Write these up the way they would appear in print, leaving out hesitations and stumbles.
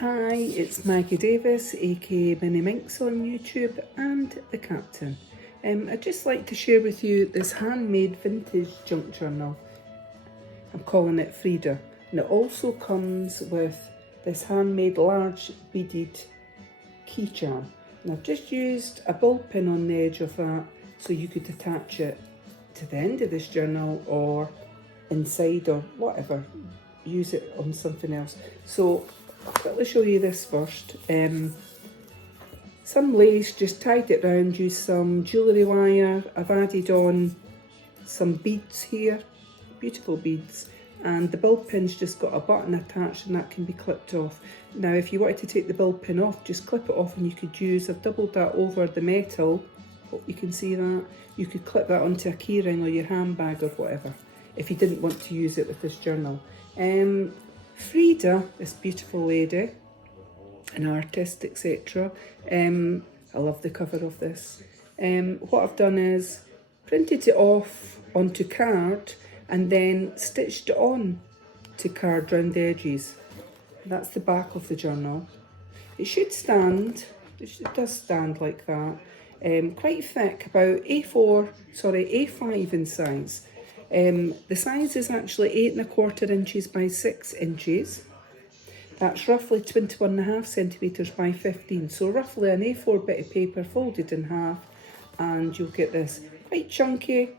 Hi, it's Maggie Davis, aka Mini Minx on YouTube, and the Captain. I'd just like to share with you this handmade vintage junk journal. I'm calling it Frida, and it also comes with this handmade large beaded key charm. And I've just used a ball pin on the edge of that so you could attach it to the end of this journal or inside or whatever, use it on something else. So I'll quickly show you this first. Some lace, just tied it round, used some jewellery wire. I've added on some beads here, beautiful beads, and the bill pin's just got a button attached and that can be clipped off. Now if you wanted to take the bill pin off, just clip it off and you could use, I've doubled that over the metal, hope you can see that. You could clip that onto a keyring or your handbag or whatever if you didn't want to use it with this journal. Frida, this beautiful lady, an artist, etc. I love the cover of this. What I've done is printed it off onto card and then stitched it on to card round the edges. That's the back of the journal. It should stand, it does stand like that. Quite thick, about A5 in size. The size is actually 8¼ inches by 6 inches. That's roughly 21½ centimetres by 15. So roughly an A4 bit of paper folded in half, and you'll get this quite chunky.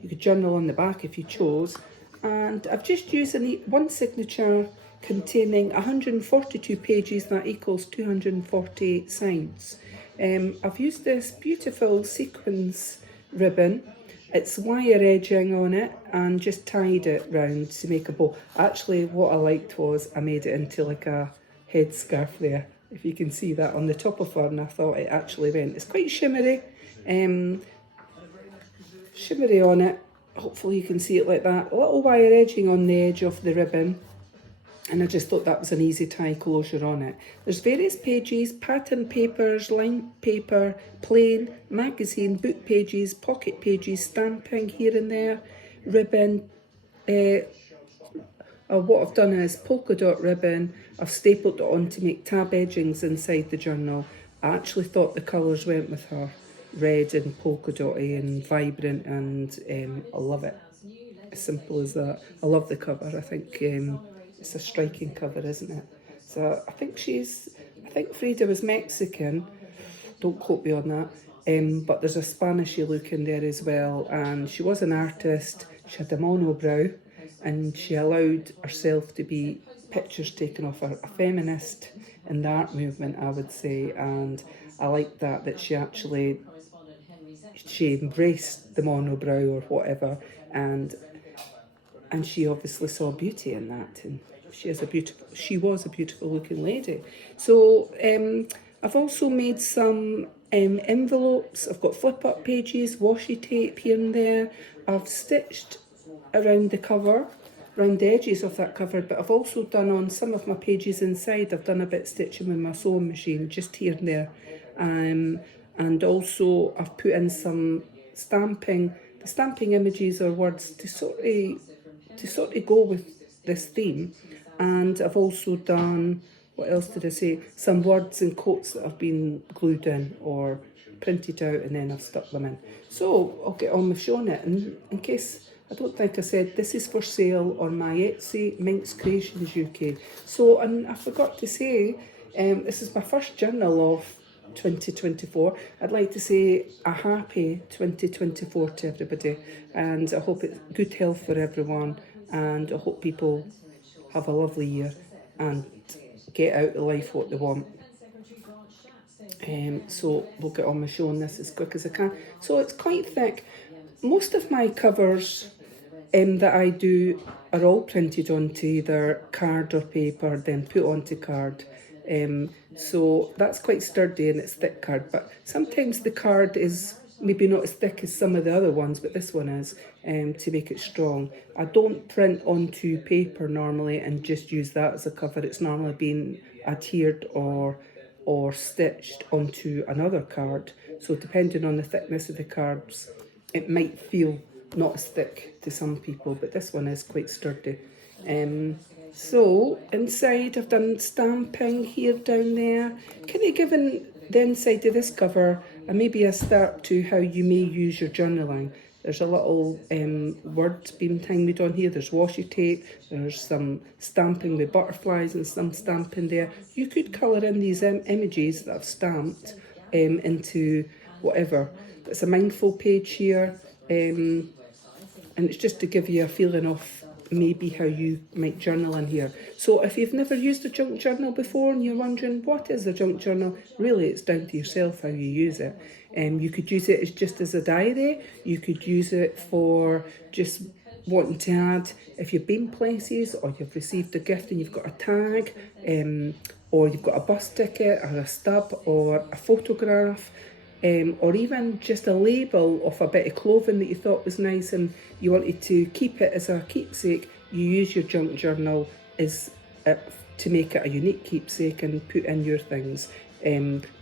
You could journal on the back if you chose. And I've just used one signature containing 142 pages, that equals 248 sides. I've used this beautiful sequins ribbon. It's wire edging on it and just tied it round to make a bow. Actually, what I liked was I made it into like a headscarf there, if you can see that on the top of her, and I thought it actually went. It's quite shimmery, shimmery on it. Hopefully you can see it like that. A little wire edging on the edge of the ribbon. And I just thought that was an easy tie closure on it. There's various pages, pattern papers, lined paper, plain, magazine, book pages, pocket pages, stamping here and there, ribbon. What I've done is polka dot ribbon. I've stapled it on to make tab edgings inside the journal. I actually thought the colours went with her. Red and polka dotty and vibrant, and I love it. As simple as that. I love the cover. I think it's a striking cover, isn't it? So I think Frida was Mexican, don't quote me on that, but there's a Spanishy look in there as well, and she was an artist. She had a monobrow and she allowed herself to be pictures taken of her, a feminist in the art movement, I would say, and I like that she embraced the monobrow or whatever, and she obviously saw beauty in that, and she was a beautiful looking lady. So I've also made some envelopes. I've got flip up pages, washi tape here and there. I've stitched around the cover, around the edges of that cover, but I've also done on some of my pages inside, I've done a bit of stitching with my sewing machine, just here and there. And also I've put in some stamping. The stamping images or words to sort of go with this theme. And I've also done, what else did I say? Some words and quotes that have been glued in or printed out, and then I've stuck them in. So I'll get on with showing it. And in case I don't think I said, this is for sale on my Etsy, MinxCreationsUK. So, and I forgot to say, this is my first journal of 2024. I'd like to say a happy 2024 to everybody, and I hope it's good health for everyone, and I hope people have a lovely year and get out of life what they want. So we'll get on with showing this as quick as I can. So it's quite thick. Most of my covers that I do are all printed onto either card or paper, then put onto card. So that's quite sturdy and it's thick card, but sometimes the card is maybe not as thick as some of the other ones, but this one is, to make it strong. I don't print onto paper normally and just use that as a cover. It's normally been adhered or stitched onto another card. So depending on the thickness of the cards, it might feel not as thick to some people, but this one is quite sturdy. So inside I've done stamping here, down there, kind of giving the inside of this cover and maybe a start to how you may use your journaling. There's a little word being handmade on here, there's washi tape, there's some stamping with butterflies and some stamping there. You could colour in these images that I've stamped into whatever. It's a mindful page here, and it's just to give you a feeling of maybe how you might journal in here. So if you've never used a junk journal before and you're wondering what is a junk journal, really it's down to yourself how you use it. You could use it as just as a diary, you could use it for just wanting to add if you've been places or you've received a gift and you've got a tag, or you've got a bus ticket or a stub or a photograph, or even just a label of a bit of clothing that you thought was nice and you wanted to keep it as a keepsake. You use your junk journal as to make it a unique keepsake and put in your things,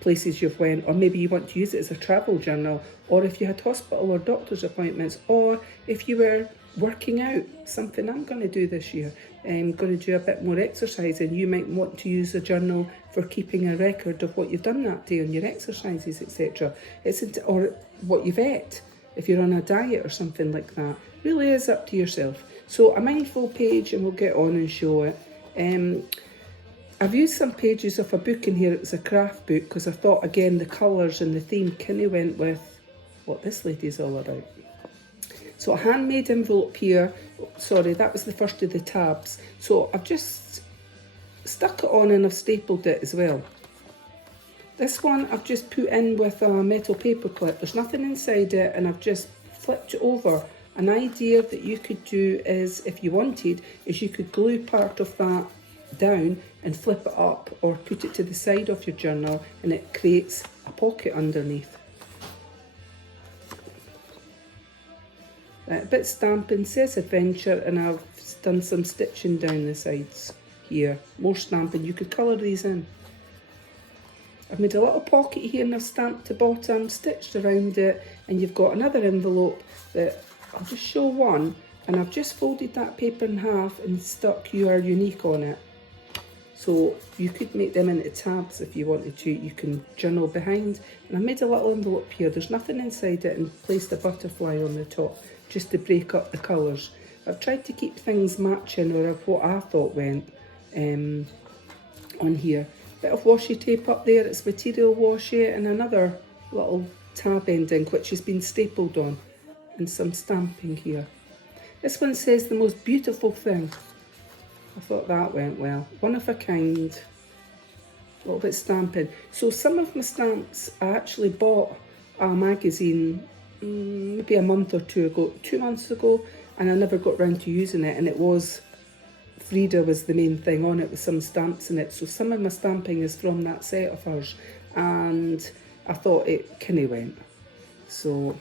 places you've went, or maybe you want to use it as a travel journal, or if you had hospital or doctor's appointments, or if you were working out, something I'm going to do this year. I'm going to do a bit more exercise and you might want to use a journal for keeping a record of what you've done that day on your exercises, etc. Or what you've ate, if you're on a diet or something like that. Really is up to yourself. So a mindful page, and we'll get on and show it. I've used some pages of a book in here. It was a craft book because I thought, again, the colours and the theme kind of went with what this lady's all about. So a handmade envelope here, sorry, that was the first of the tabs. So I've just stuck it on and I've stapled it as well. This one I've just put in with a metal paper clip. There's nothing inside it and I've just flipped it over. An idea that you could do is, if you wanted, is you could glue part of that down and flip it up or put it to the side of your journal and it creates a pocket underneath. A bit stamping, says adventure, and I've done some stitching down the sides here. More stamping, you could colour these in. I've made a little pocket here and I've stamped the bottom, stitched around it, and you've got another envelope that I'll just show one, and I've just folded that paper in half and stuck "You Are Unique" on it. So you could make them into tabs if you wanted to. You can journal behind, and I made a little envelope here. There's nothing inside it, and placed a butterfly on the top just to break up the colours. I've tried to keep things matching or of what I thought went on here. Bit of washi tape up there, it's material washi, and another little tab ending which has been stapled on, and some stamping here. This one says "The Most Beautiful Thing." I thought that went well. One of a kind. A little bit stamping. So some of my stamps I actually bought a magazine maybe a month or two ago, 2 months ago, and I never got round to using it, and it was Frida was the main thing on it with some stamps in it. So some of my stamping is from that set of hers, and I thought it kind of went. So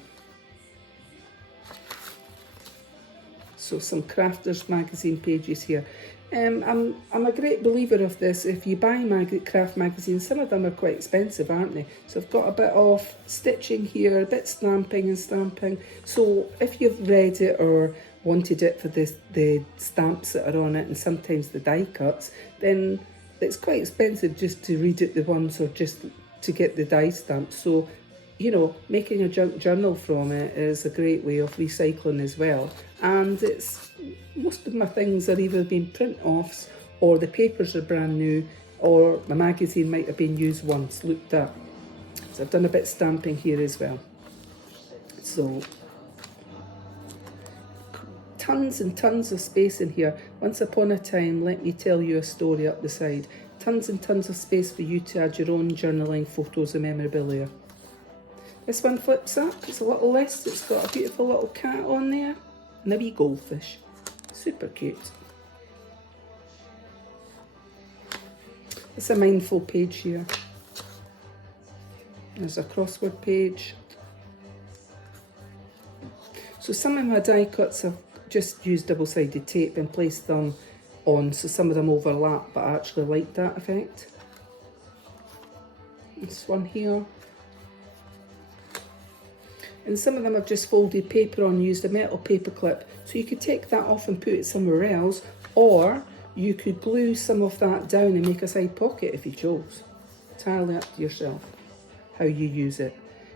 some Crafters magazine pages here. I'm a great believer of this. If you buy craft magazines, some of them are quite expensive, aren't they? So I've got a bit of stitching here, a bit stamping and stamping. So if you've read it or wanted it for the stamps that are on it and sometimes the die cuts, then it's quite expensive just to read it the once or just to get the die stamps. So, you know, making a junk journal from it is a great way of recycling as well. And it's most of my things are either been print-offs or the papers are brand new, or my magazine might have been used once, looked at. So I've done a bit of stamping here as well. So tons and tons of space in here. Once upon a time, let me tell you a story up the side. Tons and tons of space for you to add your own journaling photos and memorabilia. This one flips up, it's a little list, it's got a beautiful little cat on there and a wee goldfish. Super cute. It's a mindful page here. There's a crossword page. So some of my die cuts I've just used double-sided tape and placed them on, so some of them overlap, but I actually like that effect. This one here. And some of them I've just folded paper on, used a metal paper clip, so you could take that off and put it somewhere else, or You could glue some of that down and make a side pocket if you chose. Entirely up to yourself how you use it.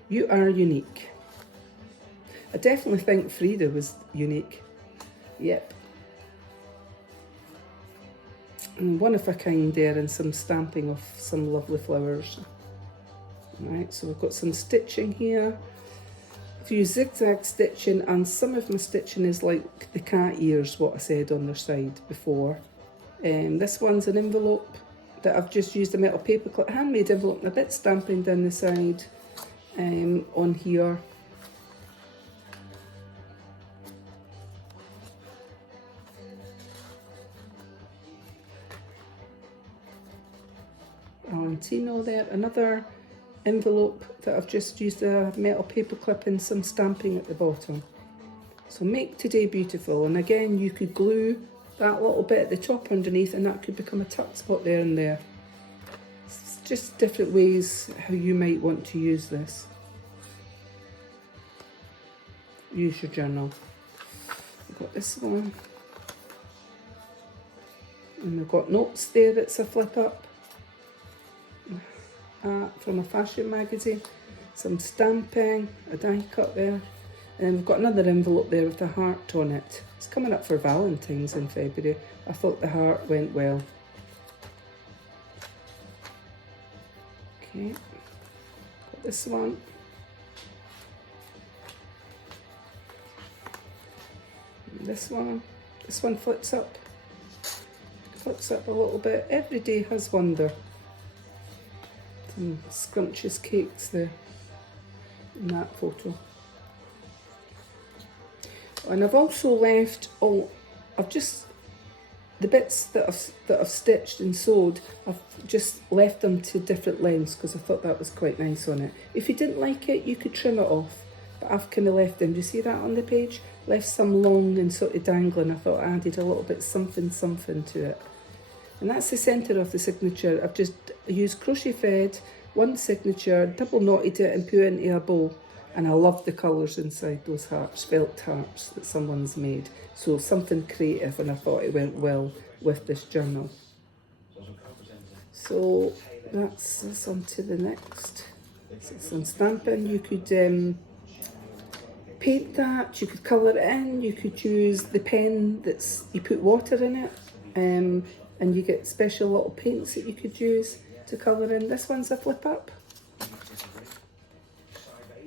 You are unique. I definitely think Frida was unique. Yep. And one of a kind there, and some stamping of some lovely flowers. Right, so we've got some stitching here. I've used zigzag stitching, and some of my stitching is like the cat ears, what I said on their side before. This one's an envelope that I've just used a metal paper clip, handmade envelope, and a bit stamping down the side on here. Valentino there, another envelope that I've just used a metal paper clip and some stamping at the bottom. So make today beautiful, and again you could glue that little bit at the top underneath and that could become a tuck spot there and there. It's just different ways how you might want to use this. Use your journal. We've got this one. And we've got notes there, that's a flip up. From a fashion magazine. Some stamping, a die cut there. And we've got another envelope there with a heart on it. It's coming up for Valentine's in February. I thought the heart went well. Okay, got this one. And this one flips up. Flips up a little bit. Every day has wonder. Some scrumptious cakes there in that photo. And I've also left the bits that I've stitched and sewed, I've just left them to different lengths because I thought that was quite nice on it. If you didn't like it, you could trim it off, but I've kind of left them. Do you see that on the page? Left some long and sort of dangling. I thought I added a little bit something to it. And that's the centre of the signature. I've just used crochet thread, one signature, double knotted it and put it into a bow. And I love the colours inside those hearts, felt hearts that someone's made. So something creative, and I thought it went well with this journal. So that's us on to the next. So some stamping. You could paint that, you could colour it in, you could use the pen you put water in it, and you get special little paints that you could use to colour in. This one's a flip up.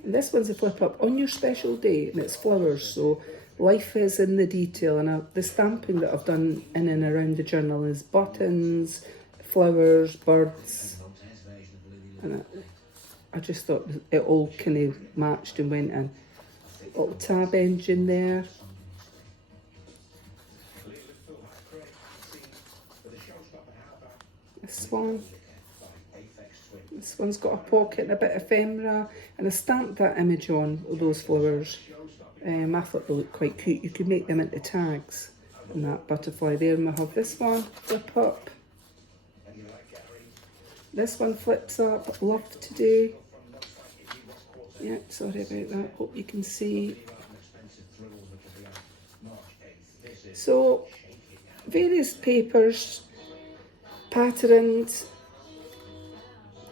And this one's a flip up on your special day, and it's flowers, so life is in the detail. And the stamping that I've done in and around the journal is buttons, flowers, birds, and I just thought it all kind of matched and went in. Little tab engine there. This one's got a pocket and a bit of ephemera, and I stamped that image on those flowers. I thought they looked quite cute. You could make them into tags. And that butterfly there, and we have this one, flip up. This one flips up, love today. Yeah, sorry about that, hope you can see. So, various papers, patterned,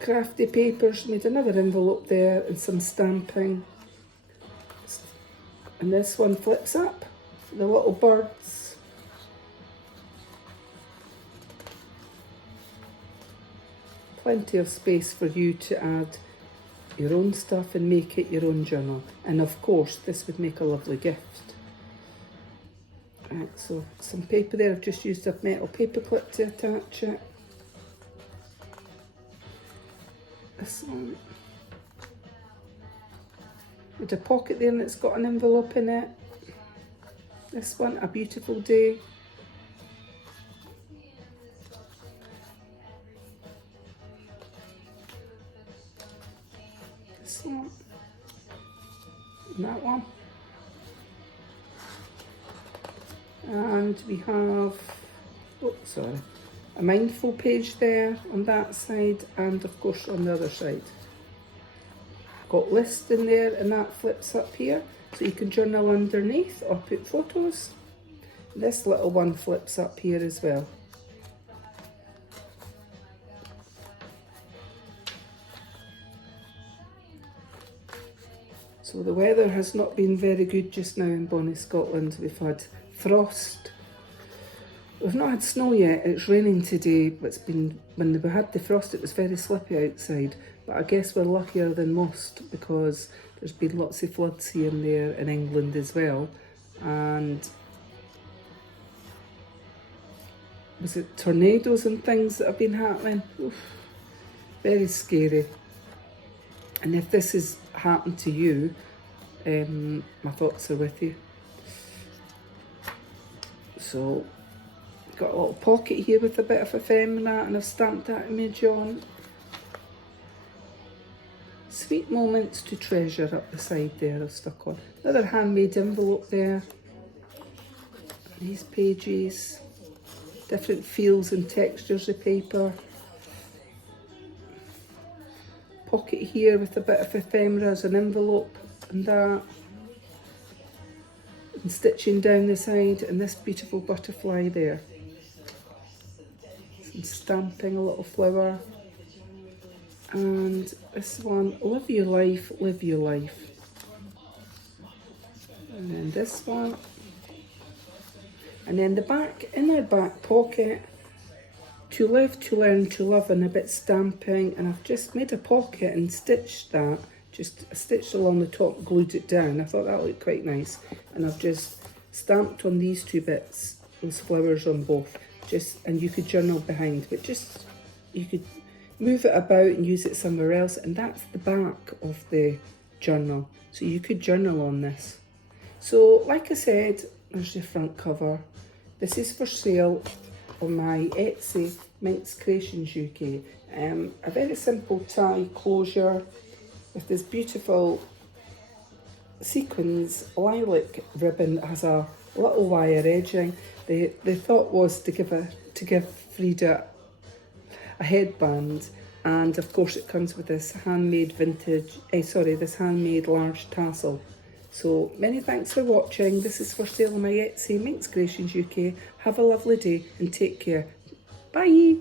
crafty papers, made another envelope there and some stamping. And this one flips up, the little birds. Plenty of space for you to add your own stuff and make it your own journal. And of course, this would make a lovely gift. Right, so some paper there, I've just used a metal paper clip to attach it. This one with a pocket there, and it's got an envelope in it. This one, a beautiful day. This one and that one. And we have, a mindful page there on that side, and of course on the other side. Got list in there, and that flips up here, so you can journal underneath or put photos. This little one flips up here as well. So the weather has not been very good just now in bonnie Scotland. We've had frost. We've not had snow yet, it's raining today, but it's been, when we had the frost it was very slippy outside. But I guess we're luckier than most because there's been lots of floods here and there in England as well. And was it tornadoes and things that have been happening? Oof, very scary. And if this has happened to you, my thoughts are with you. So, got a little pocket here with a bit of ephemera, and I've stamped that image on. Sweet moments to treasure up the side there I've stuck on. Another handmade envelope there. These pages, different feels and textures of paper. Pocket here with a bit of ephemera as an envelope and that. And stitching down the side, and this beautiful butterfly there. Some stamping, a little flower. And this one, live your life, live your life. And then this one. And then the back, inner back pocket, to live, to learn, to love, and a bit stamping. And I've just made a pocket and stitched that. Just stitched along the top, glued it down. I thought that looked quite nice. And I've just stamped on these two bits, those flowers on both. Just, and you could journal behind, but just, you could move it about and use it somewhere else. And that's the back of the journal. So you could journal on this. So like I said, there's your front cover. This is for sale on my Etsy, MinxCreationsUK. A very simple tie closure with this beautiful sequins lilac ribbon that has a little wire edging. The thought was to give Frida a headband, and of course it comes with this handmade this handmade large tassel. So many thanks for watching. This is for sale on my Etsy, MinxCreationsUK. Have a lovely day and take care. Bye.